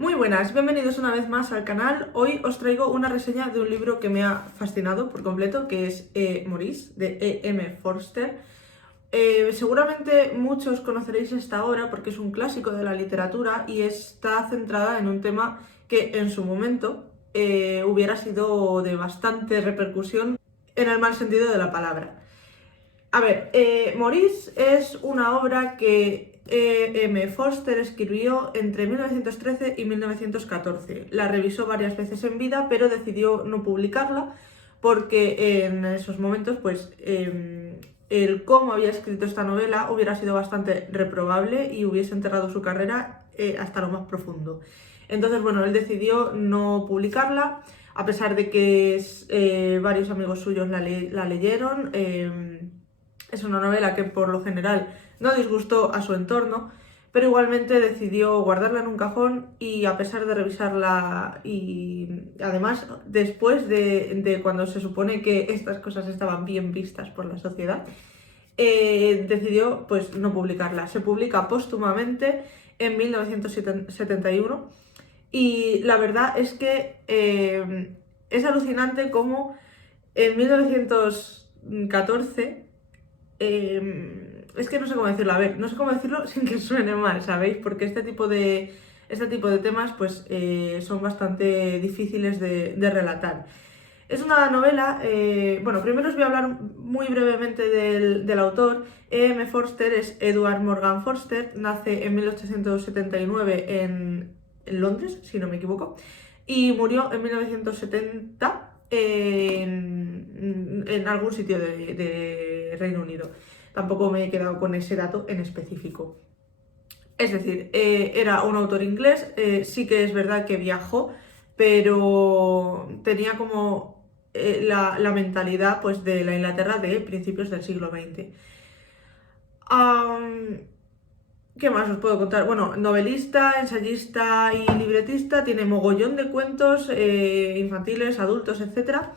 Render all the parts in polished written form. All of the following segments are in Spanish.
Muy buenas, bienvenidos una vez más al canal. Hoy os traigo una reseña de un libro que me ha fascinado por completo, que es Maurice, de E.M. Forster. Seguramente muchos conoceréis esta obra porque es un clásico de la literatura y está centrada en un tema que en su momento hubiera sido de bastante repercusión en el mal sentido de la palabra. A ver, Maurice es una obra que E.M. Forster escribió entre 1913 y 1914. La revisó varias veces en vida, pero decidió no publicarla porque en esos momentos, pues, el cómo había escrito esta novela hubiera sido bastante reprobable y hubiese enterrado su carrera hasta lo más profundo. Entonces, bueno, él decidió no publicarla, a pesar de que varios amigos suyos la leyeron. Es una novela que por lo general no disgustó a su entorno, pero igualmente decidió guardarla en un cajón y a pesar de revisarla y además después de cuando se supone que estas cosas estaban bien vistas por la sociedad, decidió pues no publicarla. Se publica póstumamente en 1971 y la verdad es que es alucinante cómo en 1914 es que no sé cómo decirlo, a ver, no sé cómo decirlo sin que suene mal, ¿sabéis? Porque este tipo de temas pues son bastante difíciles de relatar. Es una novela, bueno, primero os voy a hablar muy brevemente del autor. E.M. Forster es Edward Morgan Forster, nace en 1879 en Londres, si no me equivoco, y murió en 1970 en algún sitio de Reino Unido. Tampoco me he quedado con ese dato en específico. Es decir, era un autor inglés, sí que es verdad que viajó, pero tenía como la mentalidad pues, de la Inglaterra de principios del siglo XX. Am, ¿Qué más os puedo contar? Bueno, novelista, ensayista y libretista, tiene mogollón de cuentos infantiles, adultos, etcétera.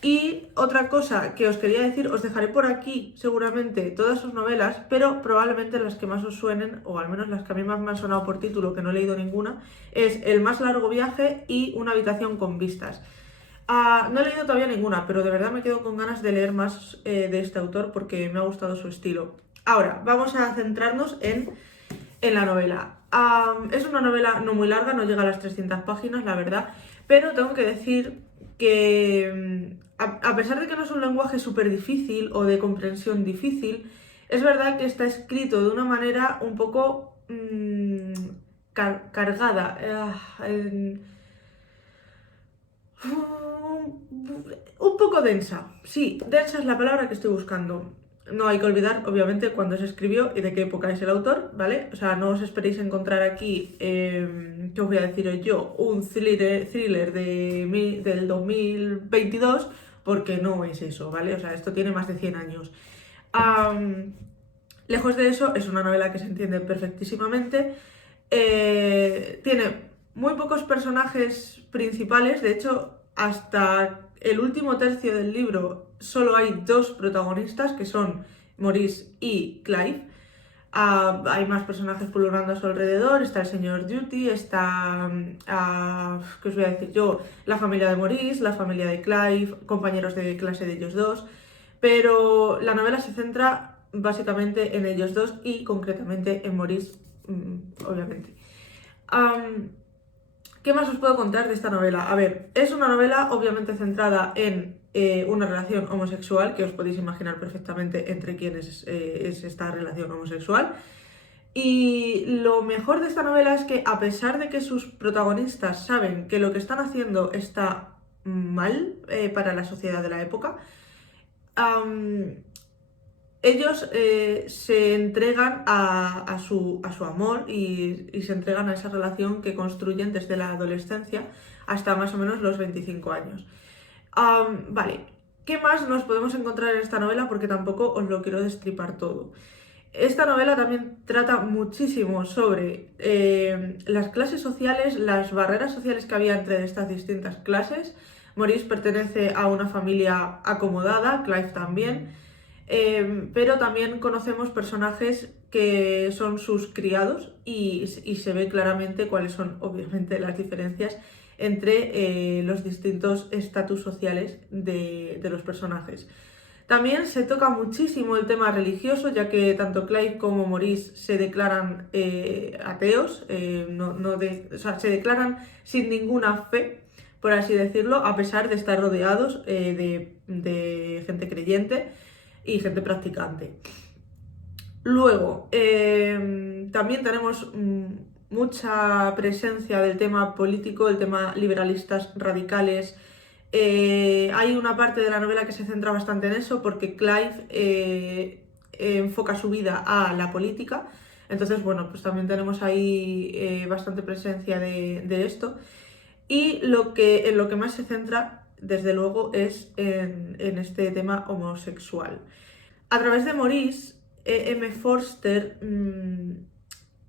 Y otra cosa que os quería decir, os dejaré por aquí seguramente todas sus novelas, pero probablemente las que más os suenen, o al menos las que a mí más me han sonado por título, que no he leído ninguna, es El más largo viaje y Una habitación con vistas. No he leído todavía ninguna, pero de verdad me quedo con ganas de leer más de este autor porque me ha gustado su estilo. Ahora, vamos a centrarnos en la novela. Es una novela no muy larga, no llega a las 300 páginas, la verdad, pero tengo que decir que a pesar de que no es un lenguaje súper difícil o de comprensión difícil, es verdad que está escrito de una manera un poco cargada. Un poco densa. Sí, densa es la palabra que estoy buscando. No hay que olvidar, obviamente, cuándo se escribió y de qué época es el autor, ¿vale? O sea, no os esperéis encontrar aquí, ¿qué os voy a decir yo? Un thriller del 2022, porque no es eso, ¿vale? O sea, esto tiene más de 100 años. Am, Lejos de eso, es una novela que se entiende perfectísimamente. Tiene muy pocos personajes principales, de hecho, hasta el último tercio del libro solo hay dos protagonistas, que son Maurice y Clive. Hay más personajes pululando a su alrededor, está el señor Duty, está, ¿qué os voy a decir yo? La familia de Maurice, la familia de Clive, compañeros de clase de ellos dos, pero la novela se centra básicamente en ellos dos y concretamente en Maurice, obviamente. Am, ¿Qué más os puedo contar de esta novela? A ver, es una novela obviamente centrada en una relación homosexual, que os podéis imaginar perfectamente entre quienes es esta relación homosexual. Y lo mejor de esta novela es que a pesar de que sus protagonistas saben que lo que están haciendo está mal para la sociedad de la época, am, ellos se entregan a su amor y se entregan a esa relación que construyen desde la adolescencia hasta más o menos los 25 años. Vale, ¿qué más nos podemos encontrar en esta novela? Porque tampoco os lo quiero destripar todo. Esta novela también trata muchísimo sobre las clases sociales, las barreras sociales que había entre estas distintas clases. Maurice pertenece a una familia acomodada, Clive también, pero también conocemos personajes que son sus criados y se ve claramente cuáles son obviamente las diferencias entre los distintos estatus sociales de los personajes. También se toca muchísimo el tema religioso, ya que tanto Clive como Maurice se declaran ateos, o sea, se declaran sin ninguna fe, por así decirlo, a pesar de estar rodeados de gente creyente y gente practicante. Luego, también tenemos mucha presencia del tema político, el tema liberalistas radicales. Hay una parte de la novela que se centra bastante en eso porque Clive enfoca su vida a la política. Entonces, bueno, pues también tenemos ahí bastante presencia de esto. Y en lo que más se centra, desde luego, es en este tema homosexual. A través de Maurice, M. Forster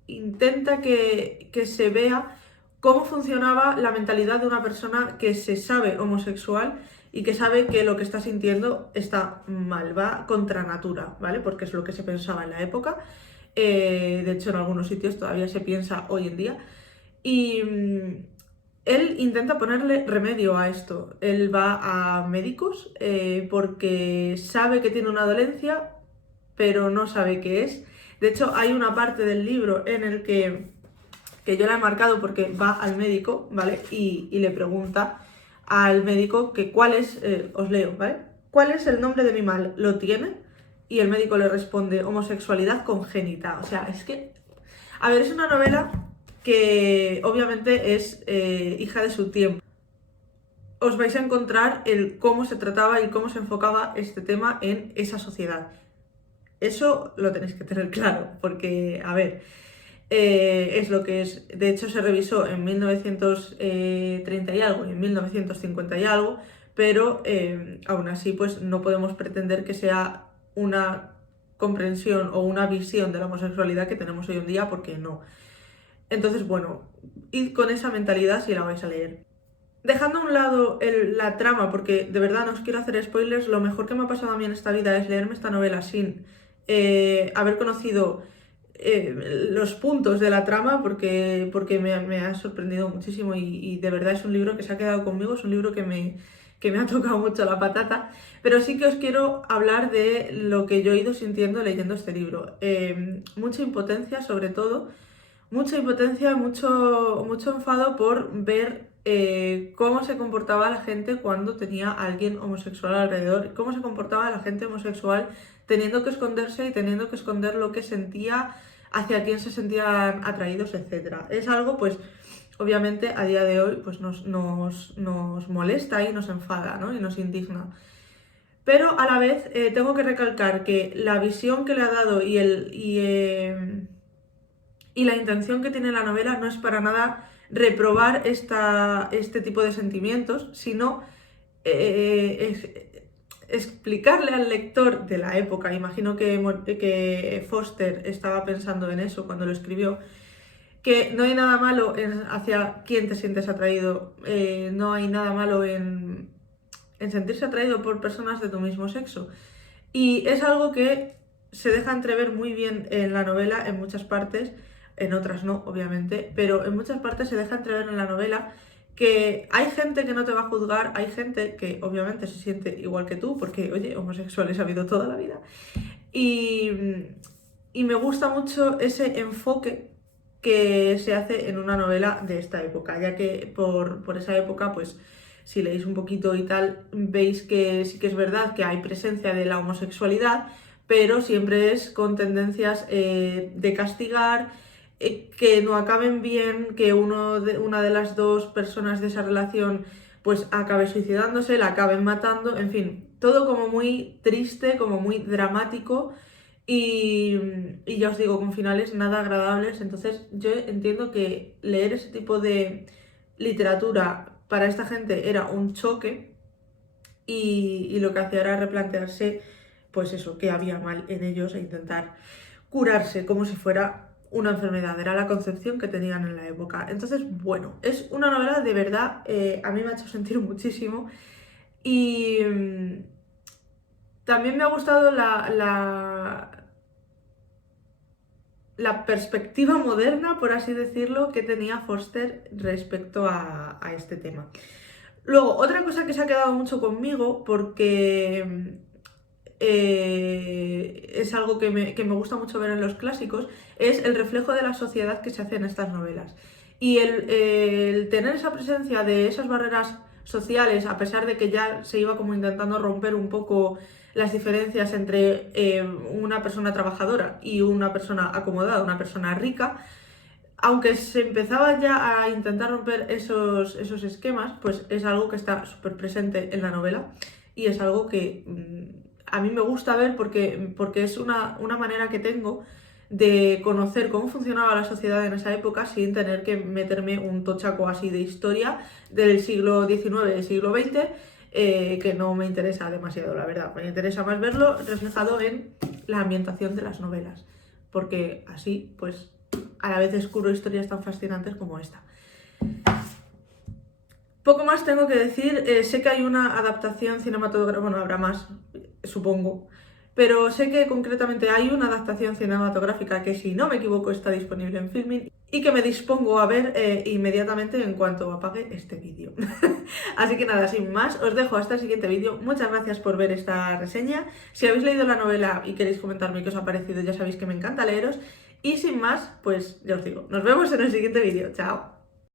intenta que se vea cómo funcionaba la mentalidad de una persona que se sabe homosexual y que sabe que lo que está sintiendo está mal, va contra natura, ¿vale? Porque es lo que se pensaba en la época. De hecho, en algunos sitios todavía se piensa hoy en día. Y él intenta ponerle remedio a esto. Él va a médicos porque sabe que tiene una dolencia, pero no sabe qué es. De hecho, hay una parte del libro en el que yo la he marcado porque va al médico, ¿vale? Y le pregunta al médico que cuál es, os leo, ¿vale? ¿Cuál es el nombre de mi mal? ¿Lo tiene? Y el médico le responde, homosexualidad congénita. O sea, es que... A ver, es una novela que obviamente es hija de su tiempo. Os vais a encontrar el cómo se trataba y cómo se enfocaba este tema en esa sociedad. Eso lo tenéis que tener claro, porque, a ver, es lo que es. De hecho, se revisó en 1930 y algo y en 1950 y algo, pero aún así, pues no podemos pretender que sea una comprensión o una visión de la homosexualidad que tenemos hoy en día, porque no. Entonces, bueno, id con esa mentalidad si la vais a leer. Dejando a un lado la trama, porque de verdad no os quiero hacer spoilers, lo mejor que me ha pasado a mí en esta vida es leerme esta novela sin haber conocido los puntos de la trama, porque me ha sorprendido muchísimo y de verdad es un libro que se ha quedado conmigo, es un libro que me ha tocado mucho la patata, pero sí que os quiero hablar de lo que yo he ido sintiendo leyendo este libro. Mucha impotencia, sobre todo mucha impotencia, mucho enfado por ver cómo se comportaba la gente cuando tenía a alguien homosexual alrededor, cómo se comportaba la gente homosexual teniendo que esconderse y teniendo que esconder lo que sentía, hacia quién se sentían atraídos, etcétera. Es algo, pues, obviamente a día de hoy pues nos molesta y nos enfada, ¿no? Y nos indigna. Pero a la vez tengo que recalcar que la visión que le ha dado y la intención que tiene la novela no es para nada reprobar este tipo de sentimientos, sino explicarle al lector de la época, imagino que Foster estaba pensando en eso cuando lo escribió, que no hay nada malo hacia quién te sientes atraído, no hay nada malo en sentirse atraído por personas de tu mismo sexo. Y es algo que se deja entrever muy bien en la novela en muchas partes, en otras no, obviamente, pero en muchas partes se deja entrever en la novela que hay gente que no te va a juzgar, hay gente que obviamente se siente igual que tú, porque, oye, homosexuales ha habido toda la vida. Y, y me gusta mucho ese enfoque que se hace en una novela de esta época, ya que por esa época, pues si leéis un poquito y tal, veis que sí que es verdad que hay presencia de la homosexualidad, pero siempre es con tendencias de castigar, que no acaben bien, que una de las dos personas de esa relación pues acabe suicidándose, la acaben matando, en fin, todo como muy triste, como muy dramático y ya os digo, con finales nada agradables. Entonces yo entiendo que leer ese tipo de literatura para esta gente era un choque y lo que hacía era replantearse, pues eso, que había mal en ellos e intentar curarse como si fuera una enfermedad, era la concepción que tenían en la época. Entonces, bueno, es una novela de verdad, a mí me ha hecho sentir muchísimo y también me ha gustado la perspectiva moderna, por así decirlo, que tenía Forster respecto a este tema. Luego, otra cosa que se ha quedado mucho conmigo, porque es algo que me gusta mucho ver en los clásicos, es el reflejo de la sociedad que se hace en estas novelas. Y el tener esa presencia de esas barreras sociales, a pesar de que ya se iba como intentando romper un poco las diferencias entre una persona trabajadora y una persona acomodada, una persona rica, aunque se empezaba ya a intentar romper esos esquemas, pues es algo que está súper presente en la novela y es algo que a mí me gusta ver porque es una manera que tengo de conocer cómo funcionaba la sociedad en esa época sin tener que meterme un tochaco así de historia del siglo XIX, del siglo XX, que no me interesa demasiado, la verdad. Me interesa más verlo reflejado en la ambientación de las novelas, porque así, pues, a la vez descubro historias tan fascinantes como esta. Poco más tengo que decir, sé que hay una adaptación cinematográfica, bueno, habrá más, supongo, pero sé que concretamente hay una adaptación cinematográfica que, si no me equivoco, está disponible en Filmin y que me dispongo a ver inmediatamente en cuanto apague este vídeo. Así que nada, sin más, os dejo hasta el siguiente vídeo. Muchas gracias por ver esta reseña. Si habéis leído la novela y queréis comentarme qué os ha parecido, ya sabéis que me encanta leeros. Y sin más, pues ya os digo, nos vemos en el siguiente vídeo. Chao.